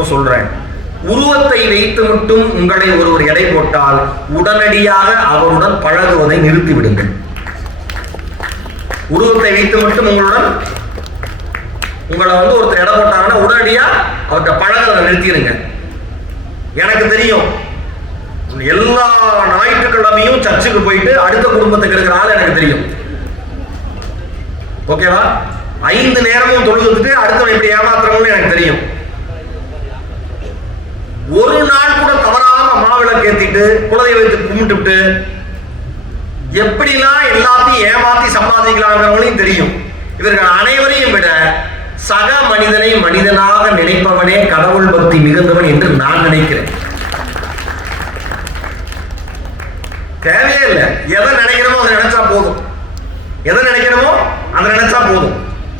மட்டும் சொல்றேன். உருவத்தை வைத்து மட்டும் உங்களை ஒருவர் எடை போட்டால் உடனடியாக அவருடன் பழகுவதை நிறுத்திவிடுங்கள். உருவத்தை வைத்து மட்டும் உங்களை ஒருத்தர் எடை போட்டாங்கன்னா உடனடியா அவர்கிட்ட பழகுவதை நிறுத்திடுங்க. எனக்கு தெரியும், எல்லா ஞாயிற்றுக்கிழமையும் சர்ச்சுக்கு போயிட்டு அடுத்த குடும்பத்துக்கு இருக்கிற ஆள் எனக்கு தெரியும். ஓகேவா? 5 நேரமும் தொழுதுட்டு அடுத்தவன் எப்படி ஏமாத்துறவங்களும் எனக்கு தெரியும். ஒரு நாள் கூட தவறாம மாவிளக்கு ஏத்திட்டு குலதெய்வத்துக்கு கும்பிட்டு எப்படிலாம் எல்லாத்தையும் ஏமாத்தி சம்பாதிக்கலாங்கிறவங்களையும் தெரியும். இவர்கள் அனைவரையும் விட சக மனிதனை மனிதனாக நினைப்பவனே கடவுள் பக்தி மிகுந்தவன் என்று நான் நினைக்கிறேன். தேவையே இல்லை. எதை நினைக்கிறோமோ அதை நினைச்சா போதும். எதை நினைக்கிறோமோ அதை நினைச்சா போதும்.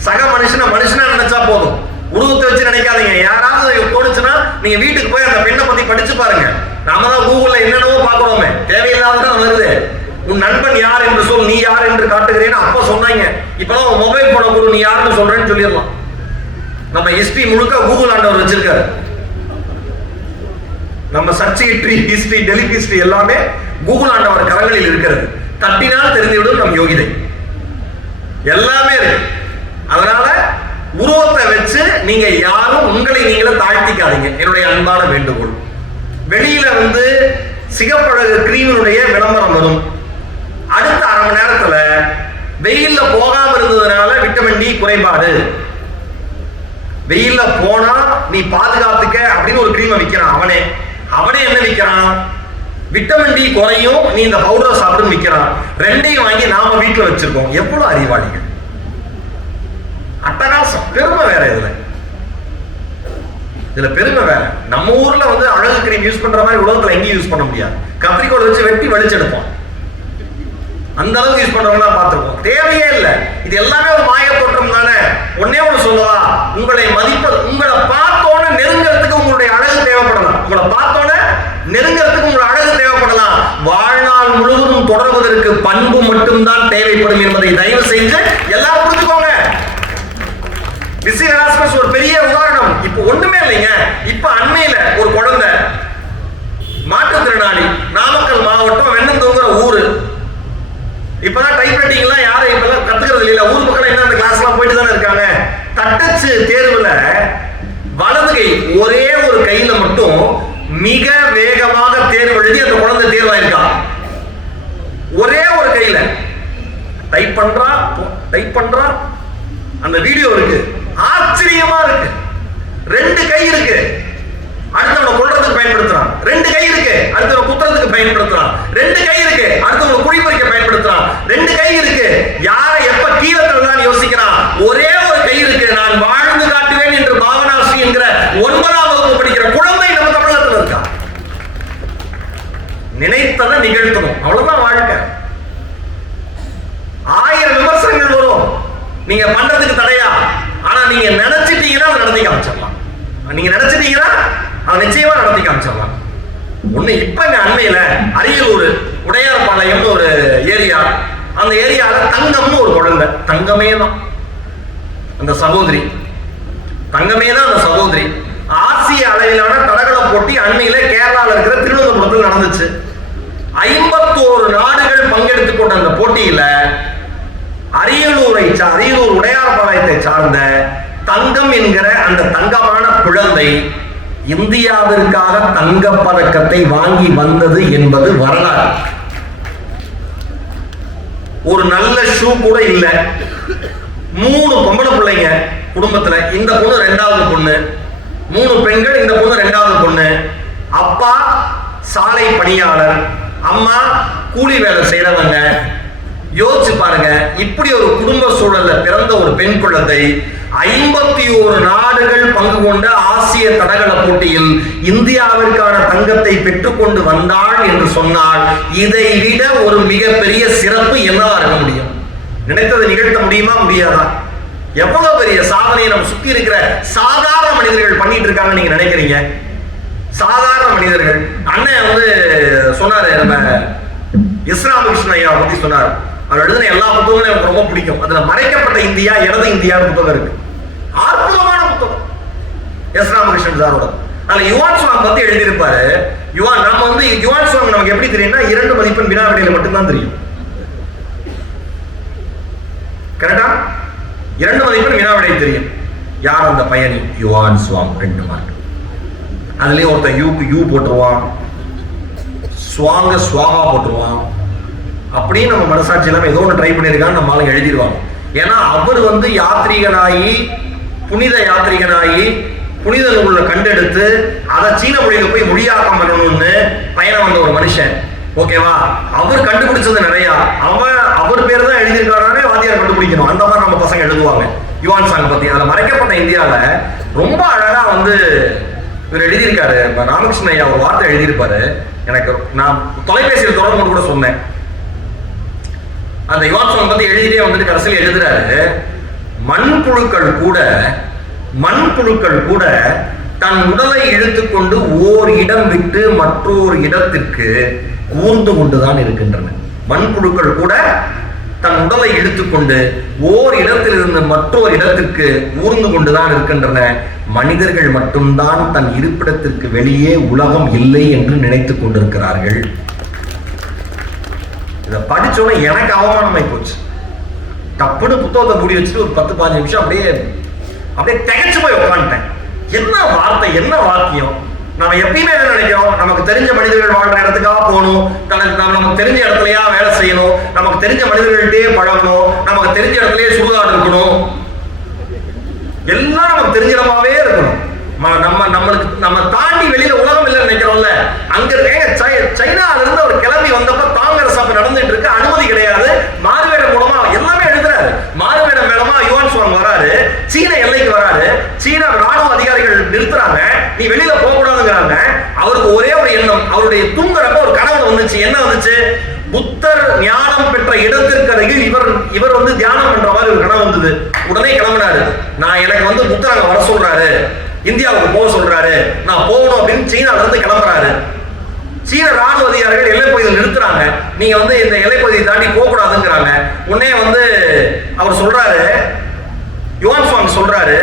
சக மனுஷனா நினைச்சா போதும். உருவத்தை வச்சு நினைக்காதீங்க. யாராவது தோணுச்சுன்னா நீங்க வீட்டுக்கு போய் அந்த பெண்ணை பத்தி படிச்சு பாருங்க. நாம தான் கூகுள்ல என்னென்னவோ பாக்குறோமே, தேவையில்லாதான் வருது. உன் நண்பன் யார் என்று சொல், நீ யார் என்று காட்டுகிறேன்னு அப்ப சொன்னாங்க. இப்பதான் மொபைல் போன குரு நீ யாருன்னு சொல்றேன்னு சொல்லிடலாம். நம்ம ஹிஸ்டரி முழுக்க கூகுள் ஆண்டவர் வச்சிருக்காரு. நம்ம சர்ச் ஹிஸ்டரி டெலிட் ஹிஸ்டரி எல்லாமே கூகுள் ஆண்டவர் கரங்களில் இருக்கிறது. தட்டினால் தெரிந்துவிடும் நம் யோகிதை. எல்லாமே இருக்கு. அதனால உருவத்தை வச்சு நீங்க யாரும் உங்களை நீங்களே தாழ்த்திக்காதீங்க. என்னுடைய அன்பான வேண்டுகோள். வெளியில சிகப்பழகு கிரீமினுடைய விளம்பரம் வரும். அடுத்த அரை மணி நேரத்துல வெயில்ல போகாம இருந்ததுனால விட்டமின் டி குறைபாடு, வெயில்ல போனா நீ பாதுகாத்துக்க அப்படின்னு ஒரு கிரீமை விற்கிறான். அவனே என்ன விற்கிறான்? விட்டமின் டி குறையும், நீ இந்த பவுடர் சாப்பிடுன்னு விற்கிறான். ரெண்டையும் வாங்கி நாம வீட்டுல வச்சிருக்கோம். எவ்வளவு அறிவாளிகள்! அட்டகாசம். பெருமை வேற. இதுல பெருமை வேற. நம்ம ஊர்ல அழகு கிரீம் யூஸ் பண்ற மாதிரி உலகத்துல எங்கேயும் யூஸ் பண்ண முடியாது. கத்திரிக்கோள் வச்சு வெட்டி வலிச்செடுப்போம். அந்த அளவுக்கு யூஸ் பண்றவங்க பார்த்திருக்கோம். தேவையே இல்லை. இது எல்லாமே ஒரு மாய தோற்றம் தானே. ஒன்னே ஒண்ணு சொல்லவா, உங்களை மதிப்பது, உங்களை பார்த்தோன்னு நெருங்கிறதுக்கு உங்களுடைய அழகு தேவைப்படலாம். உங்களை பார்த்தோன்னு நெருங்கிறதுக்கு உங்களுடைய அழகு தேவைப்படலாம். வாழ்நாள் முழுவதும் தொடர்வதற்கு பண்பு மட்டும்தான் தேவைப்படும் என்பதை தயவு செஞ்சு எல்லாரும் புரிஞ்சுக்கோங்க. விசிகராஸ்மஸ் ஒரு பெரிய உதாரணம். இப்ப ஒண்ணுமே இல்லைங்க. இப்ப அண்மையில ஒரு குழந்தை மாற்றுத்திறனாளி, நாமக்கல் மாவட்டம் வெண்ணந்தூங்கிற ஊரு. இப்பதான் டைப்ரைட்டிங் எல்லாம் யாரும் இப்பெல்லாம் கத்துக்கிறது இல்ல. ஊர் மக்கள் என்ன அந்த கிளாஸ் எல்லாம் போயிட்டு தானே இருக்காங்க. தட்டச்சு தேர்வுல வலது கை ஒரே ஒரு கையில மட்டும் மிக வேகமாக தேர்வு எழுதி அந்த குழந்தை தேர்வாயிருக்கா. ஒரே ஒரு கையில டைப் பண்றா. அந்த வீடியோ இருக்கு. ஆச்சரியமா இருக்கு. 2 கை இருக்கு, அடுத்தவனை கொல்றதுக்கு பயன்படுத்துறான். 2 கை இருக்கு, அடுத்தவனை குத்துறதுக்கு பயன்படுத்துறான். 2 கை இருக்கு, அடுத்தவனை குடிபறிக்க பயன்படுத்துறான். 2 கை இருக்கு, யாரை எப்ப கீழே தள்ளலாம்னு யோசிக்கிறான். ஒரே ஒரு கை இருக்கு, நான் வாழ்ந்து காட்டுவேன் என்று பாவனாஸ்ரீ என்கிற 9ஆம் வகுப்பு படிக்கிற குழந்தை நம்ம தமிழகத்தில் இருக்கா. நினைத்ததை நிகழ்த்தணும். அவ்வளவுதான் வாழ்க்கை. 1000 விமர்சனங்கள் வரும். நீங்க பண்றதுக்கு தடையா? ஆனா நீங்க நினைச்சிட்டீங்கன்னா அதை நடத்தி காமிச்சிடலாம். நீங்க நினைச்சிட்டீங்கன்னா அதை நிச்சயமா நடத்தி காமிச்சிடலாம். ஒண்ணு இப்ப அண்மையில அரியலூர் உடையார்பாளையம் ஒரு ஏரியா. அந்த ஏரியால தங்கம்னு ஒரு குழந்தை. தங்கமே தான் அந்த சகோதரி. ஆசிய அளவிலான தடகள போட்டி அண்மையில கேரளால இருக்கிற திருவனந்தபுரத்தில் நடந்துச்சு. 51 நாடுகள் பங்கெடுத்துக் கொண்ட அந்த போட்டியில அரியலூர் உடையார்பாளையத்தை சார்ந்த தங்கம் என்கிற அந்த தங்கமான குழந்தை இந்தியாவிற்காக தங்கப் பதக்கத்தை வாங்கி வந்தது என்பது வரலாறு. ஒரு நல்ல ஷூ கூட இல்ல. 3 பொம்பளை பிள்ளைங்க குடும்பத்துல. இந்த பொண்ணு 2வது பொண்ணு. 3 பெண்கள், இந்த பொண்ணு 2வது பொண்ணு. அப்பா சாலை பணியாளர், அம்மா கூலி வேலை செய்யறவங்க. யோசிச்சு பாருங்க, இப்படி ஒரு குடும்ப சூழல்ல பிறந்த ஒரு பெண் குழந்தை 51 நாடுகள் பங்கு கொண்ட ஆசிய தடகள போட்டியில் இந்தியாவிற்கான தங்கத்தை பெற்றுக்கொண்டு வந்தாள் என்று சொன்னால் இதை விட ஒரு மிகப்பெரிய சிறப்பு என்னவா இருக்க முடியும்? நினைத்ததை நிகழ்த்த முடியுமா? முடியாதா? எவ்வளவு பெரிய சாதனையை நம்ம சுத்தி இருக்கிற சாதாரண மனிதர்கள் பண்ணிட்டு இருக்காங்க நீங்க நினைக்கிறீங்க? சாதாரண மனிதர்கள். அண்ணன் சொன்னாரு, நம்ம இஸ்லாம் கிருஷ்ண ஐயா பத்தி சொன்னார். அவர் எழுதின எல்லா புத்தகங்களும் எனக்கு ரொம்ப பிடிக்கும். அதுல மறைக்கப்பட்ட இந்தியா, எனது இந்தியா புத்தகம் இருக்கு. அற்புதமான புத்தகம். எஸ் ராமகிருஷ்ணன் சாரோட அதுல யுவான் சுவாங் பத்தி எழுதியிருப்பாரு. நம்ம வந்து யுவான் சுவாங் நமக்கு எப்படி தெரியும்னா 2 மதிப்பெண் வினாவிடையில மட்டும்தான் தெரியும். கரெக்டா? 2 மதிப்பெண் வினாவிடை தெரியும். யார் அந்த பயணி? Yuan Chwang. 2 மார்க். அதுலயும் ஒருத்தன் யூக்கு யூ போட்டுருவான், சுவாங்க சுவாகா போட்டுருவான். அப்படியே நம்ம மனசாட்சி இல்லாம ஏதோ ஒன்று ட்ரை பண்ணியிருக்கான்னு நம்ம ஆளுங்க எழுதிடுவாங்க. ஏன்னா அவர் வந்து யாத்ரீகனாகி, புனித யாத்ரீகனாகி, புனித நூல்ல கண்டெடுத்து அதை சீன மொழியில போய் மொழியாக்கம் பண்ணணும்னு பயணம் வந்த ஒரு மனுஷன். ஓகேவா? அவர் கண்டுபிடிச்சது நிறைய. அவர் பேர் தான் எழுதியிருக்காரு, வாத்தியார் கண்டுபிடிக்கணும். அந்த மாதிரி நம்ம பசங்க எழுதுவாங்க யுவான் சாங் பத்தி. அதுல மறைக்கப்பட்ட இந்தியால ரொம்ப அழகா வந்து இவர் எழுதியிருக்காரு. ராமகிருஷ்ணன் ஐயா ஒரு வார்த்தை எழுதியிருப்பாரு. எனக்கு நான் தொலைபேசியில் தொடர்பு கூட சொன்னேன். அந்த யுவான் சாங் பத்தி எழுதிட்டே வந்துட்டு கடைசியில் எழுதுறாரு, மண்புழுக்கள் கூட தன் உடலை இழுத்துக்கொண்டு ஓர் இடம் விட்டு மற்றொரு இடத்திற்கு ஊர்ந்து கொண்டுதான் இருக்கின்றன. மண்புழுக்கள் கூட தன் உடலை இழுத்துக்கொண்டு ஓர் இடத்திலிருந்து மற்றொரு இடத்திற்கு ஊர்ந்து கொண்டுதான் இருக்கின்றன. மனிதர்கள் மட்டும்தான் தன் இருப்பிடத்திற்கு வெளியே உலகம் இல்லை என்று நினைத்துக் கொண்டிருக்கிறார்கள். இதை படிச்சோன்னே எனக்கு அவமானமாய் போச்சு. தப்புன்னு புத்தகத்தை மூடி வச்சுட்டு ஒரு 10-15 நிமிஷம் அப்படியே திகைச்சு போய் உட்காந்துட்டேன். என்ன வார்த்தை, என்ன வாக்கியம்! நம்ம எப்பயுமே என்ன நினைக்கிறோம்? நமக்கு தெரிஞ்ச மனிதர்கள் வாழ்ற இடத்துக்காக போகணும், நமக்கு தெரிஞ்ச இடத்துலயா வேலை செய்யணும், நமக்கு தெரிஞ்ச மனிதர்கள்ட்டே பழகணும், நமக்கு தெரிஞ்ச இடத்துலயே சுடுகாடு இருக்கணும், எல்லாம் நமக்கு தெரிஞ்ச இடமாவே இருக்கணும். நம்ம தாண்டி வெளியில உலகம் இல்லை நினைக்கிறோம்ல. அங்க சைனால இருந்து அவர் கிளம்பி வந்தப்ப காங்கிரஸ் அப்ப நடந்துட்டு இருக்கு, அனுமதி கிடையாது. மாறுவேடம் மூலமா எல்லாமே எழுதுறாரு. மாறுவேடம் மூலமா யுவான் சுவாங் வராரு, சீன எல்லைக்கு வராரு. சீன ராணுவ அதிகாரிகள் நிறுத்துறாங்க, நீ வெளியில போக கூடாதுங்கிறாங்க. அவருக்கு ஒரே ஒரு எண்ணம், அவருடைய தூங்குறப்ப ஒரு கனவு வந்துச்சு. என்ன வந்துச்சு? புத்தர் ஞானம் பெற்ற இடத்திற்கு அருகில் இவர் வந்து தியானம் பண்ற மாதிரி ஒரு கனவு வந்தது. உடனே கிளம்பினாரு. எனக்கு வந்து புத்தர் அங்க வர சொல்றாரு, இந்தியாவுக்கு போக சொல்றாரு, நான் போகணும் அப்படின்னு சீனால இருந்து கிளம்புறாரு. சீன ராணுவ அதிகாரிகள் எல்லை பகுதியில் நிறுத்துறாங்க, நீங்க வந்து இந்த எல்லை பகுதியை தாண்டி போக கூடாதுங்கிறாங்க. உடனே வந்து அவர் சொல்றாரு, யுவான் சுவாங் சொல்றாரு,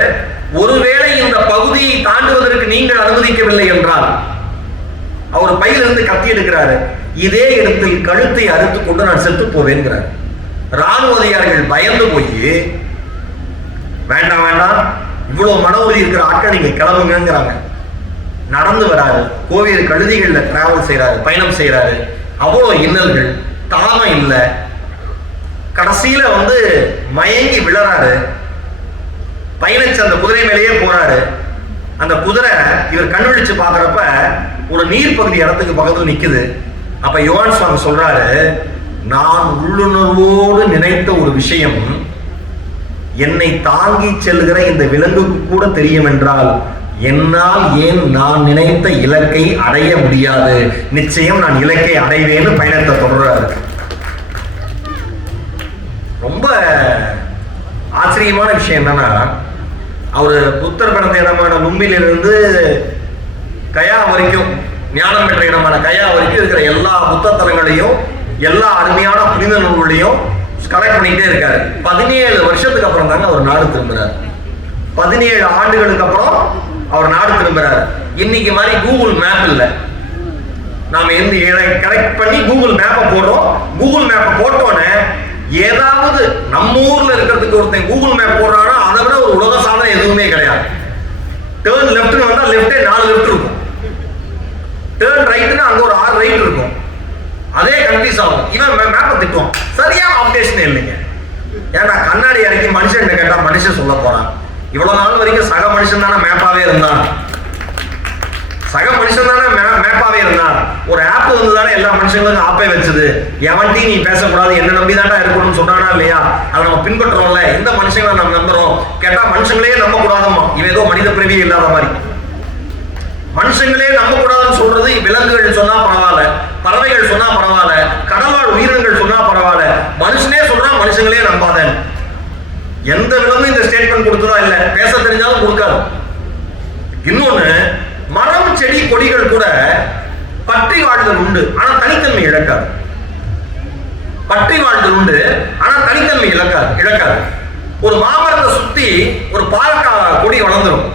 ஒருவேளை இந்த பகுதியை தாண்டுவதற்கு நீங்கள் அனுமதிக்கவில்லை என்றால், அவர் பையிலிருந்து கத்தி எடுக்கிறாரு, இதே இடத்தில் கழுத்தை அறுத்து கொண்டு நான் செத்து போவேங்கிறார். ராணுவ அதிகாரிகள் பயந்து போய், வேண்டாம் வேண்டாம், இவ்வளவு மன உறுதி இருக்கிற ஆட்கள் நீங்க கிளம்புங்கிறாங்க. நடந்து வராரு, கோவில் கழுதிகள்ல டிராவல் செய்யறாரு, பயணம் செய்யறாரு. அவ்வளவு இன்னல்கள், தாகம் இல்லை. கடைசியில வந்து மயங்கி விழறாரு. பயணிச்சு அந்த குதிரை மேலேயே போறாரு. அந்த குதிரை இவர் கண் விழிச்சு பாக்குறப்ப ஒரு நீர் பகுதி இடத்துக்கு பக்கத்துல நிக்குது. அப்ப யுவான் சுவாங் சொல்றாரு, நான் உள்ளுணர்வோடு நினைத்த ஒரு விஷயம் என்னை தாங்கி செல்கிற இந்த விலங்குக்கு கூட தெரியும் என்றால், என்னால் ஏன் நான் நினைத்த இலக்கை அடைய முடியாது? நிச்சயம் நான் இலக்கை அடைவேன்னு பயணத்தை தொடர்றாரு. ரொம்ப ஆச்சரியமான விஷயம் என்னன்னா, அவரு புத்தர் பிறந்த இடமான லும்பிலிருந்து கயா வரைக்கும், ஞானம் பெற்ற இடமான கயா வரைக்கும் இருக்கிற எல்லா புத்த தலங்களையும் எல்லா அருமையான புனித நூல்களையும் கலெக்ட் பண்ணிக்கிட்டே இருக்காரு. 17 வருஷத்துக்கு அப்புறம் தாங்க அவர் நாடு திரும்புறாரு. 17 ஆண்டுகளுக்கு அப்புறம் அவர் நாடு திரும்புறாரு. இன்னைக்கு மாதிரி கூகுள் மேப் இல்லை. நாம கலெக்ட் பண்ணி கூகுள் மேப்பை போடுறோம். கூகுள் மேப்பை போட்டோன்னே ஏதாவது நம்ம ஊர்ல இருக்கிறதுக்கு ஒருத்தன் கூகுள் மேப் போடுறான்னா அதை விட ஒரு உலக சாதனை எதுவுமே கிடையாது. டேர்ன் லெஃப்ட்னு வந்தா லெஃப்டே 4 லெஃப்ட் இருக்கும், டேர்ன் ரைட்னா அங்க ஒரு 6 ரைட் இருக்கும். அதே கன்ஃபியூஸ் ஆகும். இவன் மேப்பை திட்டுவான், சரியான அப்டேஷன் இல்லைங்க. ஏன்னா கண்ணாடி இறக்கி மனுஷன் கேட்டா மனுஷன் சொல்ல போறான், இவ்வளவு நாள் வரைக்கும் சக மனுஷன் தானே மேப்பாவே இருந்தான், சக மனுஷன் தானே மேப்பாவே இருந்தான். ஒரு ஆப் வந்து தானே எல்லா மனுஷங்களுக்கும் ஆப்பே வச்சது. எவன்ட்டையும் நீ பேசக்கூடாது, என்ன நம்பி தாண்டா இருக்கணும்னு சொன்னானா இல்லையா? அதை நம்ம பின்பற்றுறோம்ல. எந்த மனுஷங்களை நம்ம நம்புறோம் கேட்டா மனுஷங்களே நம்ப கூடாதம்மா. இவன் ஏதோ மனித பிறவியே இல்லாத மாதிரி. மனுஷங்களே நம்ப கூடாதுன்னு சொல்றது விலங்குகள் சொன்னா பரவாயில்ல, பறவைகள் சொன்னா பரவாயில்ல, கடல்வாழ் உயிரினங்கள் சொன்னா பரவாயில்ல, மனுஷனே சொல்றான் மனுஷங்களே நம்பாத. எந்த விலங்கும் இந்த ஸ்டேட்மெண்ட் கொடுத்ததா இல்ல, பேச தெரிஞ்சாலும் கொடுக்காது. இன்னொன்னு, மரம் செடி கொடிகள் கூட பற்றி வாழ்தல் உண்டு, ஆனா தனித்தன்மை இழக்காது. பற்றி வாழ்தல் உண்டு, ஆனா தனித்தன்மை இழக்காது. ஒரு மாமரத்தை சுத்தி ஒரு பாலக்காய் கொடி வளர்ந்துடும்.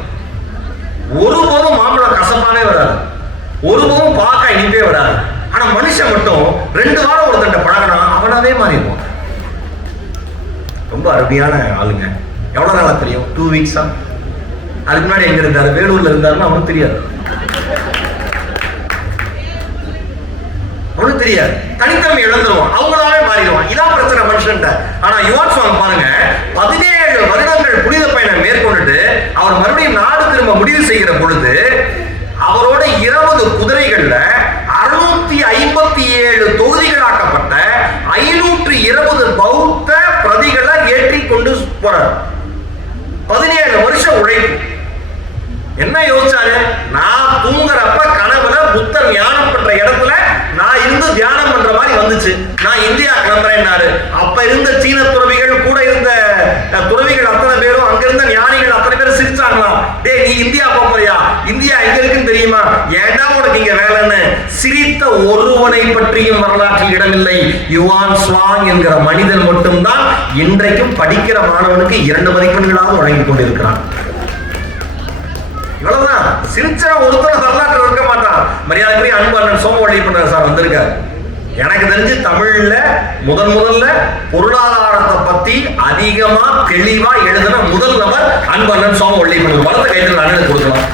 ஒருபோதும் மாம்பழம் கசப்பாவே வராது, ஒருபோதும் பாக்காய் இனிப்பே வராது. ஆனா மனுஷன் மட்டும் 2 வாரம் ஒருத்தண்ட பழகினா அவனாவே மாறிடுவான். ரொம்ப அருமையான ஆளுங்க. எவ்வளவு நாளா தெரியும்? 2 வீக்ஸா? அதுக்கு முன்னாடி எங்க இருந்தாரு? வேலூர்ல இருந்தாருன்னு அவனுக்கு தெரியாது, அவனுக்கு தெரியாது. தனித்தன்மை இழந்துருவான், அவங்களாவே மாறிடுவான். இதான் பிரச்சனை மனுஷன். ஆனா யுவான் சுவாமி பாருங்க, 17 வருடங்கள் புனித பயணம் மேற்கொண்டுட்டு அவர் மறுபடியும் நாடு திரும்ப முடிவு செய்கிற பொழுது அவரோட 20 குதிரைகள்ல 657 தொகுதிகளாக்கப்பட்ட 520 பௌத்த பிரதிகளை ஏற்றி கொண்டு போறார். 17 வருஷம் உழைப்பு. என்ன யோசிச்சாரு? நான் தூங்குறப்ப கனவுல புத்தர் ஞானம் பண்ற இடத்துல நான் இருந்து தியானம் பண்ற மாதிரி வந்துச்சு, நான் இந்தியா கிளம்புறேன்னாரு. அப்ப இருந்த சீன துறவிகள் கூட இருந்த துறவிகள் அத்தனை பேரும், அங்க இருந்த ஞானிகள் அத்தனை பேரும் சிரிச்சாங்களாம். டேய், நீ இந்தியா போறியா? இந்தியா எங்க இருக்குன்னு தெரியுமா? ஏடா உனக்கு இங்க வேலைன்னு சிரித்த ஒருவனை பற்றியும் வரலாற்றில் இடமில்லை. யுவான் சுவாங் என்கிற மனிதன் மட்டும்தான் இன்றைக்கும் படிக்கிற மாணவனுக்கு 2 மதிப்பெண்களாக வழங்கி கொண்டிருக்கிறான். இவ்வளவுதான். சிரிச்சா ஒருத்தர் வரலாற்று இருக்க மாட்டான். மரியாதைக்குரிய அன்பு அண்ணன் சோமவள்ளி பண்ற சார் வந்திருக்காரு. எனக்கு தெரிஞ்சு தமிழ்ல முதல்ல பொருளாதாரத்தை பத்தி அதிகமா தெளிவா எழுதின முதல் நபர் அன்பு அண்ணன் சோமவள்ளி பண்ற. வளர்த்த கைத்தில் அண்ணனுக்கு கொடுக்கலாம்.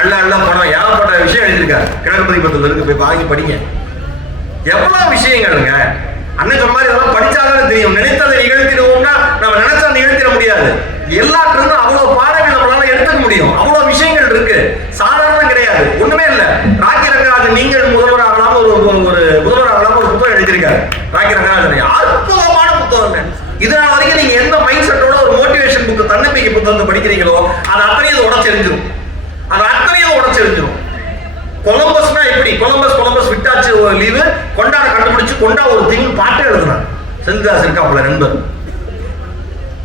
அல்ல பணம் ஏகப்பட்ட விஷயம் எழுதியிருக்காரு. கிழக்கு பதிப்பத்துல இருக்கு, போய் வாங்கி படிங்க. எவ்வளவு விஷயங்கள்ங்க. அண்ணன் சொன்ன மாதிரி இதெல்லாம் படிச்சாதான் தெரியும். நினைத்ததை நிகழ்த்திடுவோம்னா நம்ம நினைச்சா நிகழ்த்திட முடியாது. எல்லாத்திலிருந்து அவ்வளவு பாடங்கள் நம்மளால எடுத்துக்க முடியும். அவ்வளவு விஷயங்கள் இருக்கு, சாதாரணம் கிடையாது. ஒண்ணுமே இல்ல. ராக்கி ரங்கராஜன் நீங்கள் முதல்வர் ஆகலாம் ஒரு முதல்வர் ஆகலாம் ஒரு புத்தகம் எழுதியிருக்காரு. ராக்கி ரங்கராஜன் அற்புதமான புத்தகம். இதனால வரைக்கும் நீங்க எந்த மைண்ட் செட்டோட ஒரு மோட்டிவேஷன் புக், தன்னம்பிக்கை புத்தகத்தை படிக்கிறீங்களோ அது அத்தனையும் உடச்செறிஞ்சிடும். அது அத்தனையும் உடச்செறிஞ்சிடும். கொலம்பஸ்னா எப்படி? கொலம்பஸ் விட்டாச்சு லீவு, கொண்டாட கண்டுபிடிச்சு கொண்டா ஒரு திங்கள் பாட்டே எழுதுனான். செந்தில்தாஸ் இருக்காப்புல நண்பர்,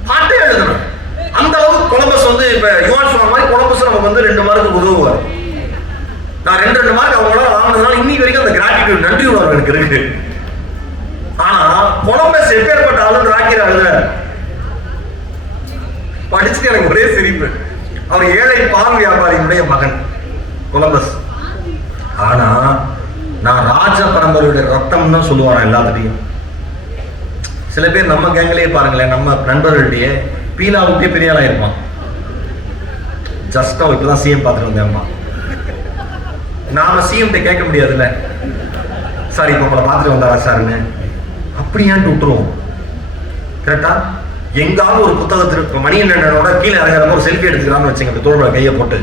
பாட்டே எழுதுனான். அந்த அளவுக்கு கொலம்பஸ் வந்து இப்ப யுவான் சுவாமி மாதிரி கொலம்பஸ் நமக்கு வந்து 2 மார்க்கு உதவுவார். நான் 2 மார்க் அவங்களால வாங்கினதுனால இன்னைக்கு வரைக்கும் அந்த கிராட்டிடியூட், நன்றி உணர்வு எனக்கு இருக்கு. ஆனா கொலம்பஸ் எப்பேற்பட்ட ஆளுன்னு ராக்கிரா எழுதுற படிச்சுட்டு எனக்கு ஒரே சிரிப்பு. அவர் ஏழை பால் வியாபாரியினுடைய மகன் கொலம்பஸ். ஆனா நான் ராஜ பரம்பரையுடைய ரத்தம் தான் சொல்லுவாரான் எல்லாத்துட்டையும். சில பேர் நம்ம கேங்கிலேயே பாருங்களேன், நம்ம நண்பர்களுடைய பீலாவுக்கே பெரிய ஆளா இருப்பான். ஜஸ்டா இப்பதான் சிஎம் பார்த்துட்டு வந்தேன்மா. நாம சிஎம் கேட்க முடியாதுல்ல, சார் இப்ப உங்களை பார்த்துட்டு வந்தாரா சார்னு அப்படியான்ட்டு விட்டுருவோம். கரெக்டா? எங்காவது ஒரு புத்தகத்திற்கு மணிகண்டனோட கீழே இறங்குறப்ப ஒரு செல்ஃபி எடுத்துக்கிறான்னு வச்சுங்க, தோழ கையை போட்டு.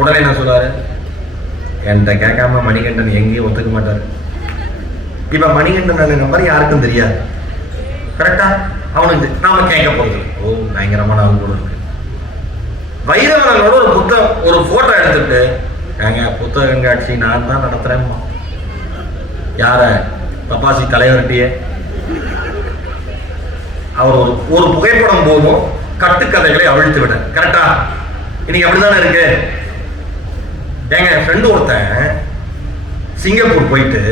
உடனே என்ன சொல்றாரு? என்கிட்ட கேட்காம மணிகண்டன் எங்கேயும் ஒத்துக்க மாட்டாரு. இப்ப மணிகண்டன் நம்பர் யாருக்கும் தெரியாது. கரெக்டா? அவனுக்கு நாம கேட்க போறது ஓ பயங்கரமான ஆள் கூட இருக்கு. வைரவனோட ஒரு புத்தகம் ஒரு போட்டோ எடுத்துட்டு புத்தக கண்காட்சி நான் தான் நடத்துறேன்மா. யார? பப்பாசி தலைவர்கிட்டயே. அவர் ஒரு புகைப்படம் போதும் கட்டுக்கதைகளை அவிழ்த்து விட. கரெக்டா? இன்னைக்கு அப்படித்தானே இருக்கு. எங்க ஃப்ரெண்டு ஒருத்தன் சிங்கப்பூர் போயிட்டு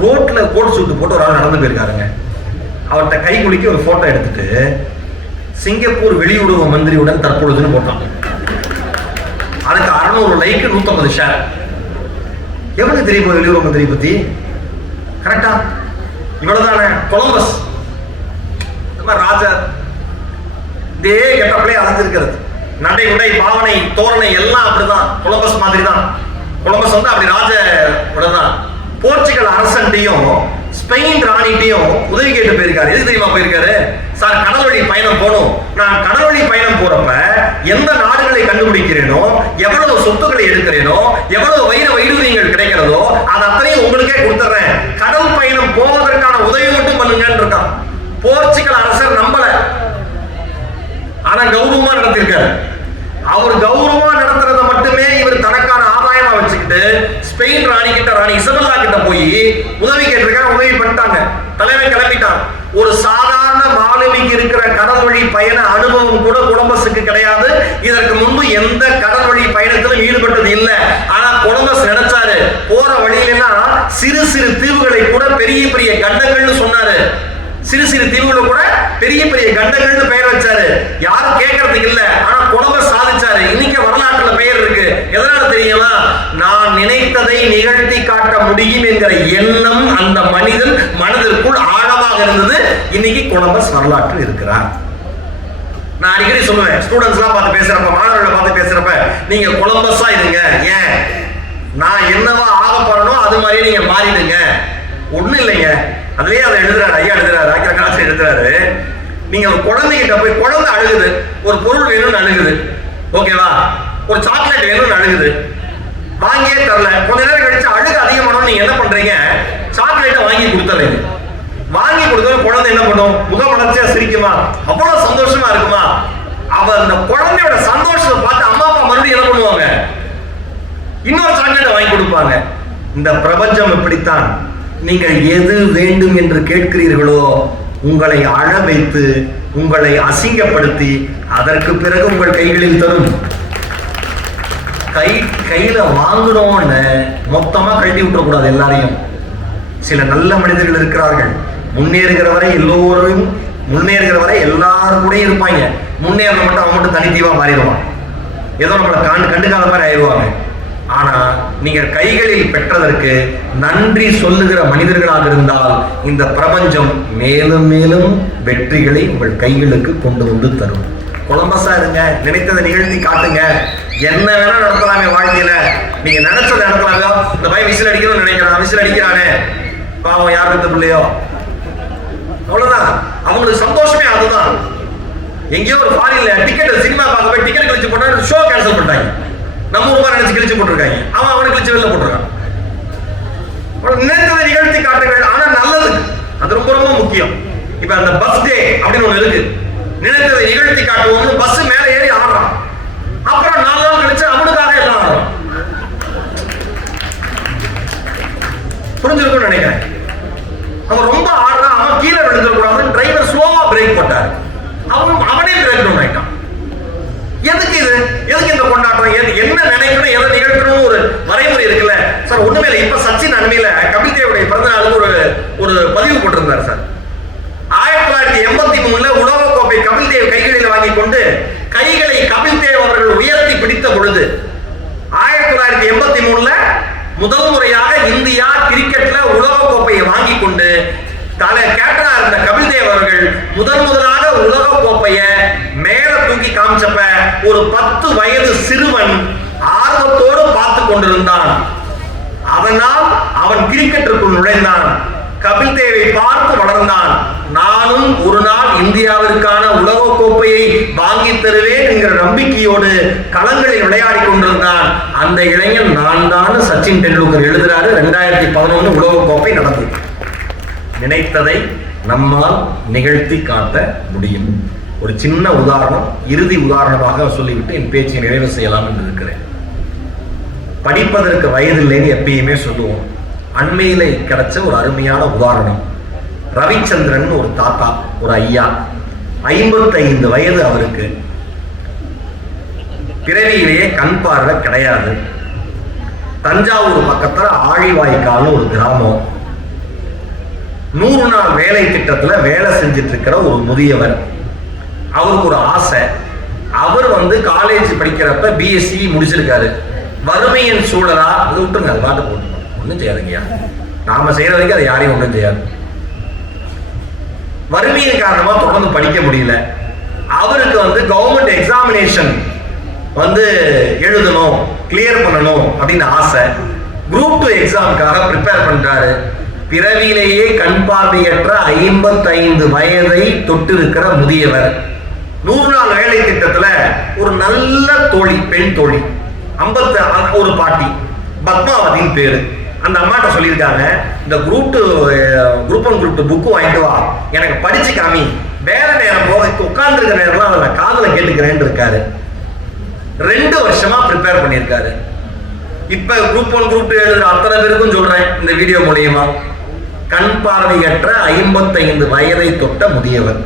ரோட்ல கோட் சூட்டு போட்டு ஒரு ஆள் நடந்து போயிருக்காருங்க. அவர்கிட்ட கை குலுக்கி ஒரு போட்டோ எடுத்துட்டு சிங்கப்பூர் வெளியுறவு மந்திரியுடன் தற்பொழுதுன்னு போட்டான். அதுக்கு 600 லைக், 150 ஷேர். எவ்வளவு தெரியும் வெளியுறவு மந்திரி பத்தி? கரெக்டா? இவ்வளவுதானே. கொலம்பஸ் ராஜா இதே கெட்டப்ளே அலைஞ்சிருக்கிறது. நடை, உடை, பாவனை, தோரணை எல்லாம் அப்படிதான். கொலம்பஸ் மாதிரி தான். கொலம்பஸ் வந்து அப்படி ராஜ தான். போர்ச்சுகல் அரசன்ட்டையும் ஸ்பெயின் ராணிட்டையும் உதவி கேட்டு போயிருக்காரு. எது தெரியுமா போயிருக்காரு? சார் கடல் வழி பயணம் போகணும். நான் கடல் வழி பயணம் போறப்ப எந்த நாடுகளை கண்டுபிடிக்கிறேனோ, எவ்வளவு சொத்துக்களை எடுக்கிறேனோ, எவ்வளவு வைடூரியங்கள் கிடைக்கிறதோ அது அத்தனையும் உங்களுக்கே கொடுத்துறேன். கடல் பயணம் போவதற்கான உதவி மட்டும் பண்ணுங்கன்னு இருக்கான். போர்ச்சுகல் அரசர் நம்பல, ஆனா கௌரவமா நடத்திருக்காரு. அவர் கௌரவமா நடத்துறத மட்டுமே இவர் தனக்கான ஆதாயமா வச்சுக்கிட்டு ஸ்பெயின் ராணி கிட்ட, ராணி இசபெல்லா கிட்ட போய் உதவி கேட்டிருக்காங்க. உதவி பண்ணிட்டாங்க. தலைமை கிளம்பிட்டான். ஒரு சாதாரண மாலுமிக்கு இருக்கிற கடல் வழி பயண அனுபவம் கூட கொலம்பஸுக்கு கிடையாது. இதற்கு முன்பு எந்த கடல் வழி பயணத்திலும் ஈடுபட்டது இல்லை. ஆனா கொலம்பஸ் நினைச்சாரு, போற வழியிலாம் சிறு சிறு தீவுகளை கூட பெரிய பெரிய கண்டங்கள்னு சொன்னாரு. சிறு சிறு தீவுகளை கூட பெரிய பெரிய கண்டங்கள்னு பெயர் வச்சாரு. யாரும் கேட்கறதுக்கு இல்ல. ஆனா கொலம்பஸ் சாதிச்சாரு. தெரியுமா? நான் நினைத்ததை நிகழ்த்தி காட்ட முடியும் என்கிற எண்ணம் அந்த மனிதன் மனதிற்குள் ஆழமாக இருந்தது. இன்னைக்கு கொலம்பஸ் வரலாற்றில் இருக்கிறார். நான் அடிக்கடி சொல்லுவேன், ஸ்டூடெண்ட்ஸ் எல்லாம் பார்த்து பேசுறப்ப, மாணவர்களை பார்த்து பேசுறப்ப, நீங்க கொலம்பஸா இருங்க. ஏன்? நான் என்னவா ஆக போறனோ அது மாதிரி நீங்க மாறிடுங்க. ஒண்ணு இல்லைங்க, அதுலயே அதை எழுதுறாரு, ஐயா எழுதுறாரு, ஆக்கிரகாசு எழுதுறாரு. நீங்க குழந்தைகிட்ட போய், குழந்தை அழுகுது, ஒரு பொருள் வேணும்னு அழுகுது, ஓகேவா? ஒரு சாக்லேட் வேணும்னு அழுகுது, வாங்கியே தரல. கொஞ்ச நேரம் கழிச்சு அழுகு அதிகமானோம், நீங்க என்ன பண்றீங்க? சாக்லேட்டை வாங்கி கொடுத்துறீங்க. வாங்கி கொடுத்தோம், குழந்தை என்ன பண்ணும்? முகமலர்ச்சியா சிரிக்குமா? அவ்வளவு சந்தோஷமா இருக்குமா? அவ அந்த குழந்தையோட சந்தோஷத்தை பார்த்து அம்மா அப்பா மறுபடியும் என்ன பண்ணுவாங்க? இன்னொரு சாக்லேட்டை வாங்கி கொடுப்பாங்க. இந்த பிரபஞ்சம் இப்படித்தான். நீங்கள் எது வேண்டும் என்று கேட்கிறீர்களோ உங்களை அழ வைத்து, உங்களை அசிங்கப்படுத்தி, அதற்கு பிறகு உங்கள் கைகளில் தரும். கையில வாங்கணும்னு மொத்தமா கழட்டி விட்டுறக்கூடாது எல்லாரையும். சில நல்ல மனிதர்கள் இருக்கிறார்கள், முன்னேறுகிற வரை எல்லோரும், முன்னேறுகிற வரை எல்லாரும் கூட இருப்பாங்க. முன்னேற மட்டும் அவன் மட்டும் தனித்தீவா மாறிடுவான், ஏதோ நம்மளை கண்டுக்காத மாதிரி ஆயிடுவாங்க. ஆனா நீங்கள் கைகளில் பெற்றதற்கு நன்றி சொல்லுகிற மனிதர்களாக இருந்தால் இந்த பிரபஞ்சம் மேலும் மேலும் வெற்றிகளை உங்கள் கைகளுக்கு கொண்டு வந்து தரும். கொலம்பஸா இருங்க, நினைத்ததை நிகழ்த்தி காட்டுங்க. என்ன வேணா நடத்தலாமே வாழ்க்கையில. நீங்க நினைச்சதை நடத்தலாமே. இந்த பையன் விசில் அடிக்கணும்னு நினைக்கிறான், விசில் அடிக்கிறானே, பாவம் யார் எடுத்த பிள்ளையோ, அவ்வளவுதான். அவங்களுக்கு சந்தோஷமே அதுதான். எங்கேயோ ஒரு ஃபாரின்ல டிக்கெட், சினிமா பார்க்க போய் டிக்கெட் கழிச்சு போட்டா ஷோ கேன்சல் பண்ணிட்டாங்க. நம்ம ரூபாய் நினைச்சு கிழிச்சு போட்டிருக்காங்க, அவன் அவனை கிழிச்சு வெளில போட்டிருக்கான். நினைத்ததை நிகழ்த்தி காட்டுங்கள், ஆனா நல்லது. அது ரொம்ப ரொம்ப முக்கியம். இப்ப அந்த பஸ் டே அப்படின்னு ஒண்ணு இருக்கு. நினைத்ததை நிகழ்த்தி காட்டுவோம்னு பஸ் மேல ஏறி ஆடுறான். அப்புறம் 4 நாள் கழிச்சு அவனுக்காக எல்லாம் ஆடுறான். புரிஞ்சிருக்கும்னு நினைக்கிறேன். அவன் ரொம்ப ஆடுறான், அவன் கீழே விழுந்துடக்கூடாதுன்னு டிரைவர் ஸ்லோவா பிரேக் போட்டாரு. அவனே பிரேக் டவுன் ஆயிட்டான். எதுக்கு இது? எதுக்கு இந்த கொண்டாட்டம்? என்ன நினைக்கணும், எதை நிகழ்த்தணும்னு ஒரு வரைமுறை இருக்குல்ல சார். ஒண்ணுமே இல்லை. இப்ப சச்சின் அண்மையில கபில் தேவுடைய பிறந்த நாளுக்கு ஒரு பதிவு போட்டிருந்தார் சார். 1983 உலகக்கோப்பை கபில் தேவ் கைகளில் வாங்கி கொண்டு கைகளை கபில் தேவ் அவர்கள் உயர்த்தி பிடித்த பொழுது 1983 முதல் முறையாக இந்தியா கிரிக்கெட்ல உலகக்கோப்பையை வாங்கி கொண்டு கேப்டனா இருந்த கபில் தேவ் அவர்கள் முதலாக உலகக்கோப்பையை மேல தூக்கி காமிச்சப்ப ஒரு 10 வயது சிறுவன் ஆர்வத்தோடு பார்த்து கொண்டிருந்தான். அதனால் அவன் கிரிக்கெட்டிற்குள் நுழைந்தான். கபில் தேவை பார்த்து வளர்ந்தான். நானும் ஒரு நாள் இந்தியாவிற்கான உலகக்கோப்பையை வாங்கி தருவேன் என்கிற நம்பிக்கையோடு களங்களில் விளையாடி கொண்டிருந்தான். அந்த இளைஞன் நான் தான் சச்சின் டெண்டுல்கர் எழுதுறாரு. 2011 உலகக்கோப்பை நடந்தது. நினைத்ததை நம்மால் நிகழ்த்தி காட்ட முடியும். ஒரு சின்ன உதாரணம், இறுதி உதாரணமாக சொல்லிவிட்டு என் பேச்சை நிறைவு செய்யலாம் என்று இருக்கிறேன். படிப்பதற்கு வயதில்லைன்னு எப்பயுமே சொல்லுவோம். அண்மையில கிடைச்ச ஒரு அருமையான உதாரணம். ரவிச்சந்திரன் ஒரு தாத்தா, ஒரு ஐயா, 55 வயது அவருக்கு. பிறவியிலேயே கண் பார்வை கிடையாது. தஞ்சாவூர் பக்கத்துல ஆழிவாய்க்கால்னு ஒரு கிராமம். 100 நாள் வேலை திட்டத்துல வேலை செஞ்சிட்டு இருக்கிற ஒரு முதியவர். அவருக்கு ஒரு ஆசை. அவர் காலேஜ் படிக்கிறப்ப பிஎஸ்சி முடிச்சிருக்காரு. வறுமையின் சூழலா அது விட்டுருங்க, அது பாட்டு போட்டு ஒன்றும் செய்யாதுங்கய்யா. நாம செய்யற வரைக்கும் அது யாரையும் ஒன்றும் செய்யாது. வறுமையின் காரணமா தொடர்ந்து படிக்க முடியல. அவருக்கு கவர்மெண்ட் எக்ஸாமினேஷன் எழுதணும், கிளியர் பண்ணணும் அப்படின்னு ஆசை. குரூப் 2 எக்ஸாமுக்காக ப்ரிப்பேர் பண்றாரு. பிறவியிலேயே கண் பார்வையற்ற 55 வயதை தொட்டு இருக்கிற முதியவர். 100 நாள் வேலை திட்டத்துல ஒரு நல்ல தோழி, பெண் தோழி, ஒரு பாட்டி, பத்மாவதியின் பேரு. அந்த அம்மாட்ட சொல்லியிருக்காங்க, இந்த குரூப் 1 குரூப் 2 புக்கு வாங்கிட்டு வா, எனக்கு படிச்சு காமி, வேற நேரம் போக உட்கார்ந்து இருக்கிற நேரம்லாம் அதில் காதல கேட்டுக்கிறேன்னு இருக்காரு. 2 வருஷமா ப்ரிப்பேர் பண்ணியிருக்காரு. இப்ப குரூப் 1 குரூப் 2 எழுதுற அத்தனை பேருக்கும் சொல்றேன் இந்த வீடியோ மூலியமா, கண் பார்வையற்ற 55 வயதை தொட்ட முதியவர்.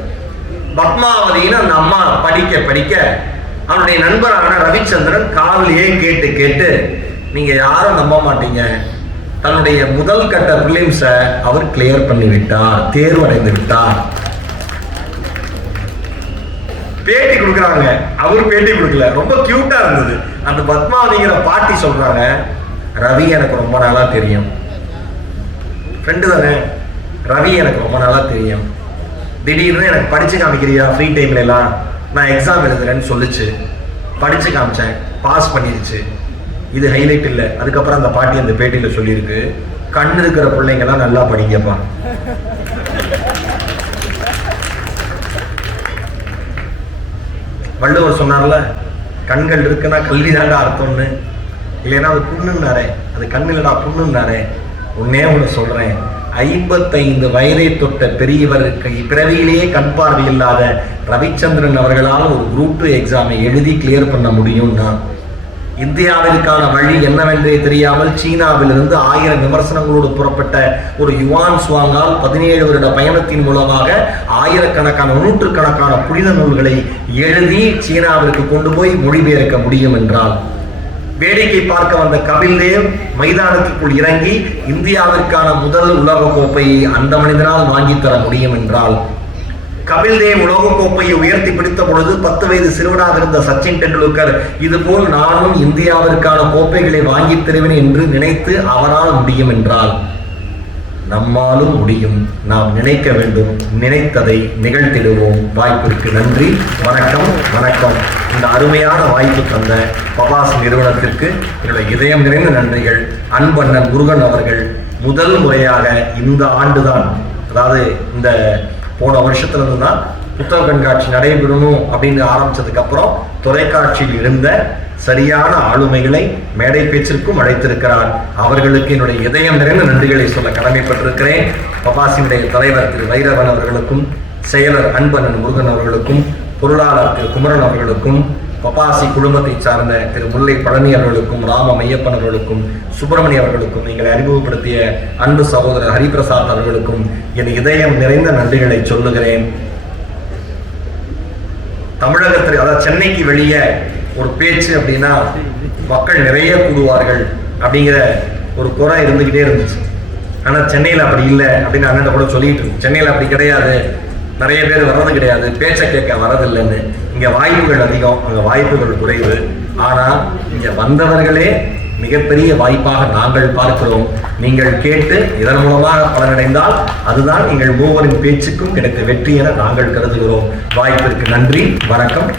பத்மாவதின்னு அந்த அம்மா படிக்க படிக்க அவனுடைய நண்பரான ரவிச்சந்திரன் காதலியே கேட்டு கேட்டு, நீங்க யாரும் நம்ப மாட்டீங்க, தன்னுடைய முதல் கட்ட பிலிம்ஸை அவர் கிளியர் பண்ணி விட்டார், தேர்வடைந்து விட்டார். பேட்டி கொடுக்குறாங்க. அவர் பேட்டி கொடுக்கல, ரொம்ப கியூட்டா இருந்தது. அந்த பத்மாவதிங்கிற பாட்டி சொல்றாங்க, ரவி எனக்கு ரொம்ப நாளா தெரியும், ஃப்ரெண்டு தானே, ரவி எனக்கு ரொம்ப நாளா தெரியும், திடீர்னு எனக்கு படிச்சு காமிக்கிறியா ஃப்ரீ டைம்ல எல்லாம், நான் எக்ஸாம் எழுதுறேன்னு சொல்லிச்சு, படிச்சு காமிச்சேன், பாஸ் பண்ணிருச்சு. இது ஹைலைட் இல்லை. அதுக்கப்புறம் அந்த பாட்டி அந்த பேட்டியில சொல்லியிருக்கு, கண் இருக்கிற பிள்ளைங்கெல்லாம் நல்லா படிங்கப்பா. வள்ளுவர் சொன்னார்ல, கண்கள் இருக்குன்னா கல்விதாண்டா அர்த்தம்னு, இல்லைன்னா அது புண்ணுன்னாரே, அது கண்ணிலடா புண்ணுன்னாரே. ஒன்னே ஒன்று சொல்றேன், 55 வயதை தொட்ட பெரியவருக்கு பிறவியிலேயே கண் பார்வை இல்லாத ரவிச்சந்திரன் அவர்களால் ஒரு குரூப் 2 எக்ஸாமை எழுதி கிளியர் பண்ண முடியும்னா, இந்தியாவிற்கான வழி என்னவென்றே தெரியாமல் சீனாவிலிருந்து 1000 விமர்சனங்களோடு புறப்பட்ட ஒரு யுவான் சுவாங்கால் 17 வருட பயணத்தின் மூலமாக ஆயிரக்கணக்கான நூற்றுக்கணக்கான புனித நூல்களை எழுதி சீனாவிற்கு கொண்டு போய் மொழிபெயர்க்க முடியும் என்றால், வேடிக்கை பார்க்க வந்த கபில் தேவ் மைதானத்திற்குள் இறங்கி இந்தியாவிற்கான முதல் உலக கோப்பையை அந்த மனிதனால் வாங்கி தர முடியும் என்றால், கபில் தேவ் உலக கோப்பையை உயர்த்தி பிடித்த பொழுது 10 வயது சிறுவனாக இருந்த சச்சின் டெண்டுல்கர் இதுபோல் நானும் இந்தியாவிற்கான கோப்பைகளை வாங்கி தருவேன் என்று நினைத்து அவரால் முடியும் என்றால், நம்மாலும் முடியும். நாம் நினைக்க வேண்டும், நினைத்ததை நிகழ்த்திடுவோம். வாய்ப்பிற்கு நன்றி. வணக்கம் வணக்கம். இந்த அருமையான வாய்ப்பு தந்த பபாஸ் நிறுவனத்திற்கு என்னுடைய இதயம் நிறைந்த நன்றிகள். அன்பண்ணன் முருகன் அவர்கள் முதல் முறையாக இந்த ஆண்டுதான், அதாவது இந்த போன வருஷத்துல இருந்து தான் புத்தக கண்காட்சி நடைபெறணும் அப்படின்னு ஆரம்பிச்சதுக்கு அப்புறம் தொலைக்காட்சியில் இருந்த சரியான ஆளுமைகளை மேடை பேச்சிற்கும் அழைத்திருக்கிறார். அவர்களுக்கு என்னுடைய இதயம் நிறைந்த நன்றிகளை சொல்ல கடமைப்பட்டிருக்கிறேன். பபாசினுடைய தலைவர் திரு வைரவன் அவர்களுக்கும், செயலர் அன்பண்ணன் முருகன் அவர்களுக்கும், பொருளாளர் திரு குமரன் அவர்களுக்கும், பபாசி குழுமத்தை சார்ந்த திரு முல்லை பழனி அவர்களுக்கும், ராம மையப்பன் அவர்களுக்கும், சுப்பிரமணிய அவர்களுக்கும், எங்களை அறிமுகப்படுத்திய அன்பு சகோதரர் ஹரிபிரசாத் அவர்களுக்கும் என் இதயம் நிறைந்த நன்றிகளை சொல்லுகிறேன். தமிழகத்தில், அதாவது சென்னைக்கு வெளியே ஒரு பேச்சு அப்படின்னா மக்கள் நிறைய கூடுவார்கள் அப்படிங்கிற ஒரு குறை இருந்துகிட்டே இருந்துச்சு. ஆனா சென்னையில் அப்படி இல்லை அப்படின்னு அண்ணன் கூட சொல்லிட்டு இருக்கு. சென்னையில் அப்படி கிடையாது, நிறைய பேர் வர்றது கிடையாது, பேச்சை கேட்க வரதில்லைன்னு. இங்க வாய்ப்புகள் அதிகம், அங்க வாய்ப்புகள் குறைவு. ஆனால் இங்க வந்தவர்களே மிகப்பெரிய வாய்ப்பாக நாங்கள் பார்க்கிறோம். நீங்கள் கேட்டு இதன் மூலமாக பலனடைந்தால் அதுதான் எங்கள் மூவரின் பேச்சுக்கும் கிடைத்த வெற்றி என நாங்கள் கருதுகிறோம். வாய்ப்பிற்கு நன்றி. வணக்கம்.